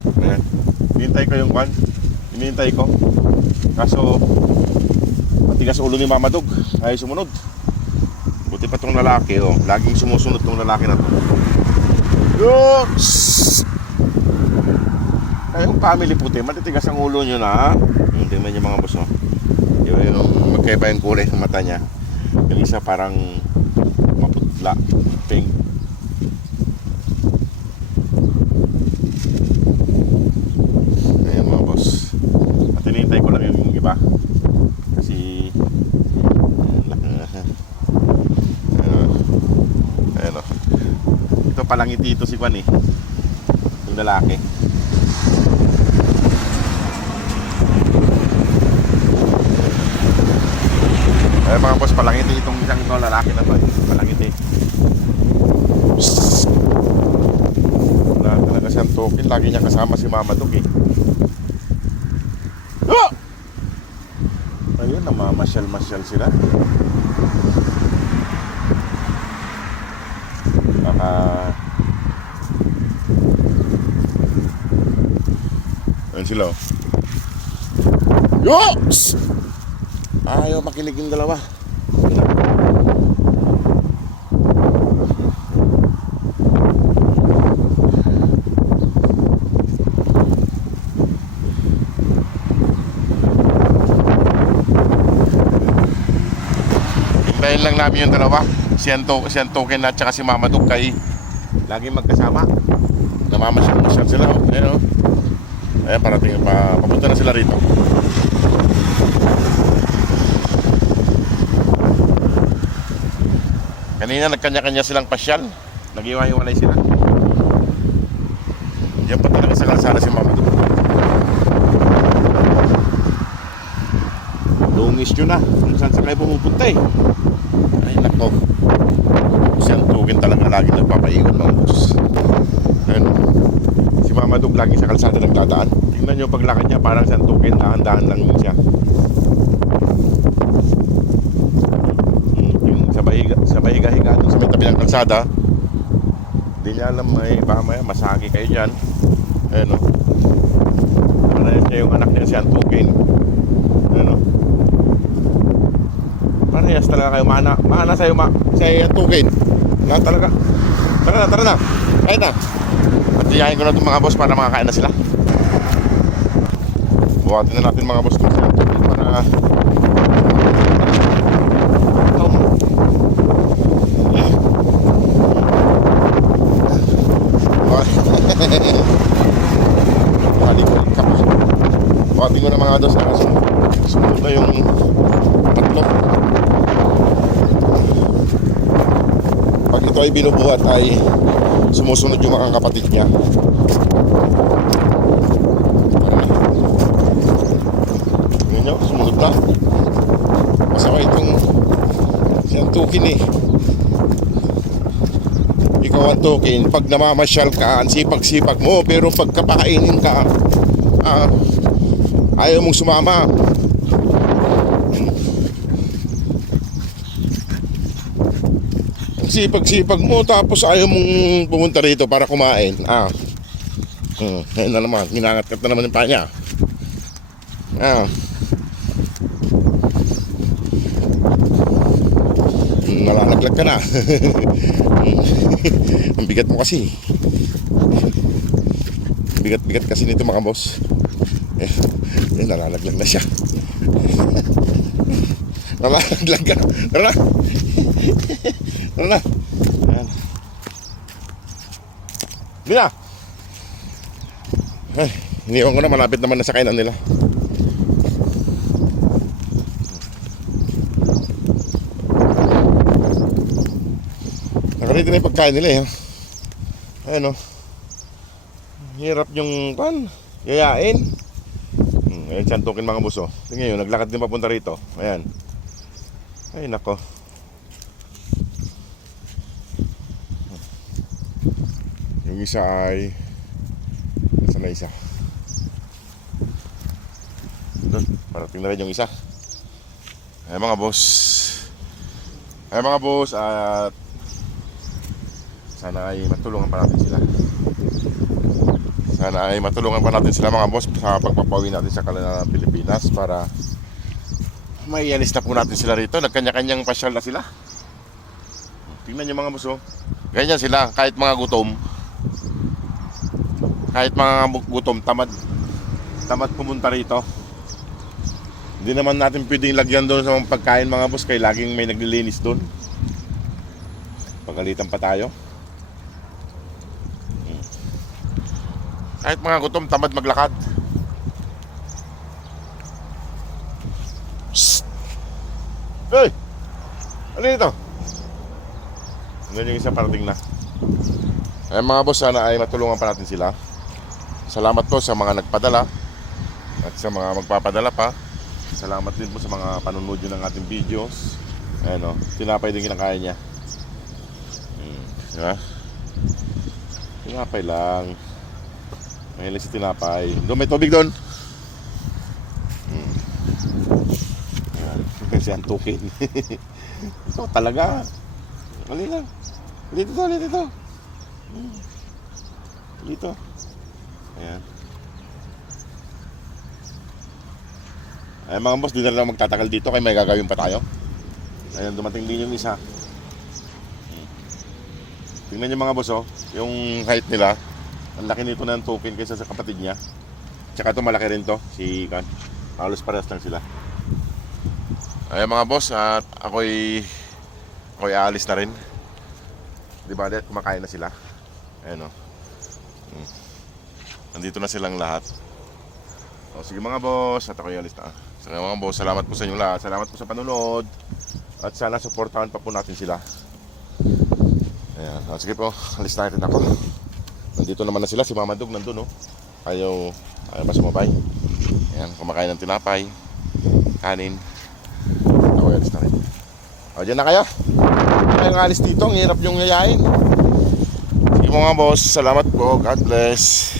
Ayan. Hinihintay ko yung kwan. Hinihintay ko. Kaso, matigas ulo ni Mama Dog. Ayaw sumunod. Buti pa tong lalaki, oh. Laging sumusunod tong lalaki na to. Yooks! Kayong family puti, matitigas ang ulo nyo na. Tingnan nyo mga boss, oh. Yung magkaiba yung kulay ng mata niya. Yung isa parang maputla, pink. Ayan mga boss. At hinihintay ko lang yung iba. Kasi ayan o. Ito palang ngiti ito si Kwan eh. Yung lalaki. Ay mga boss, palangiti itong isang ito lalaki na to eh. Palangiti. Wala talaga siyang token. Lagi niya kasama si Mama Dog eh. Oh! Ayun, namamasyal-masyal sila. Baka ayun sila oh. Yoks! Ayaw makinig yung dalawa. Hintayin lang namin yung dalawa. Si Antoken at saka si Mama Dog kay lagi magkasama. Namamasyal-masyal sila. Ayan o. Ayan, parating papunta na sila rito. Kanina nagkanya-kanya silang pasyal. Nag-iwa-iwalay sila. Diyan pa talaga sa kalsada si Mama Dog. Lungis yun na kung saan sa kayo pumupunta eh. Ay nako. Si Antukin talaga lagi nagpapaiwan mga boss. Ayun. Si Mama Dog lagi sa kalsada nagdadaan. Tingnan nyo paglakad niya parang si Antukin. Dahan-dahan lang yun siya. Sa higa-higa doon sa may tabi ng kalsada. Hindi niya alam baka may masagi kayo dyan. Ayun o. Parang siya yung anak niya si Antukin. Ayun o. Parehas talaga kayo. Mahana sa'yo si Antukin. Na talaga. Tara na. Kain na. Patiyahin ko na itong mga boss para makakain na sila. Buhatin na natin mga boss kung si Antukin para balik ka pa. Buhatin ko na mga dos na sumunod na yung tatlo. Pag ito ay binubuhat ay sumusunod yung mga kapatid niya. Tingnan nyo, sumunod na. Masama itong si Antukin eh. Ikaw Antukin, pag namamasyal ka, ang sipag-sipag mo, pero pag kapainin ka, ayaw mong sumama. Sipag-sipag mo tapos ayaw mong pumunta rito para kumain. Ayun na naman, ginangat-kat na naman yung paa niya. Nalalaglag ka na. Ang bigat mo kasi. Bigat-bigat kasi nito mga boss. Nalalaglag na siya. Nalalaglag ka. Tara na. Tara na. Hindi na. Ay, iniwan ko na, malapit naman na sa kainan nila. Nakarito na yung pagkain nila eh. Ayun o. Hirap yung yayain. Ayun si Antukin mga buso. Tingnan yun, naglakad din papunta rito. Ayan. Ay nako. Yung isa ay nasa na isa. Doon, parating na rin yung isa. Ay mga boss. At sana ay matulungan pa natin sila. Sana ay matulungan pa natin sila mga boss sa pagpapawi natin sa kalalaman ng Pilipinas para may alis na po natin sila rito. Nagkanya-kanyang pasyal na sila. Tingnan nyo mga boss, oh. Ganyan sila, kahit mga gutom. Kahit mga gutom, tamad pumunta rito. Hindi naman natin pwedeng lagyan doon sa mga pagkain mga boss, kaya laging may naglilinis doon. Pagalitan pa tayo. Kahit mga gutom, tamad maglakad. Psst! Hey! Ano ito? Hanggang yung isa parating na. Ay mga boss, sana ay matulungan pa natin sila. Salamat po sa mga nagpadala at sa mga magpapadala pa. Salamat din po sa mga panonood nyo ng ating videos. Ayan o, tinapay din kinakain niya. Diba? Tinapay lang. Mahilig si tinapay. Doon may tubig doon. Si antukin. Ito talaga. Mali lang. Dito. Dito. Ayan. Ay mga boss, di na lang magtatagal dito kaya may gagawin pa tayo. Ayan, dumating din yung isa. Tingnan nyo mga boss, oh, yung height nila. Ang laki nito ng token kaysa sa kapatid niya. Tsaka ito malaki rin to, si Kan. Halos parehas lang sila. Ayan mga boss, at ako'y aalis na rin. Di ba, kumakain na sila. Ayan o. Nandito na silang lahat. O, sige mga boss, at ako'y aalis na. Sige mga boss, salamat po sa inyo lahat. Salamat po sa panunod. At sana supportahan pa po natin sila. Ayan, o, sige po, alis na rin ako. Nandito naman na sila, si Mama Dog nandun, no? Ayaw pa sumabay. Ayan, kumakain ng tinapay, kanin. Ako alis na rin. O, dyan na kayo. Kayong alis dito, ang hirap yung yayain. Sige mga boss, salamat po. God bless.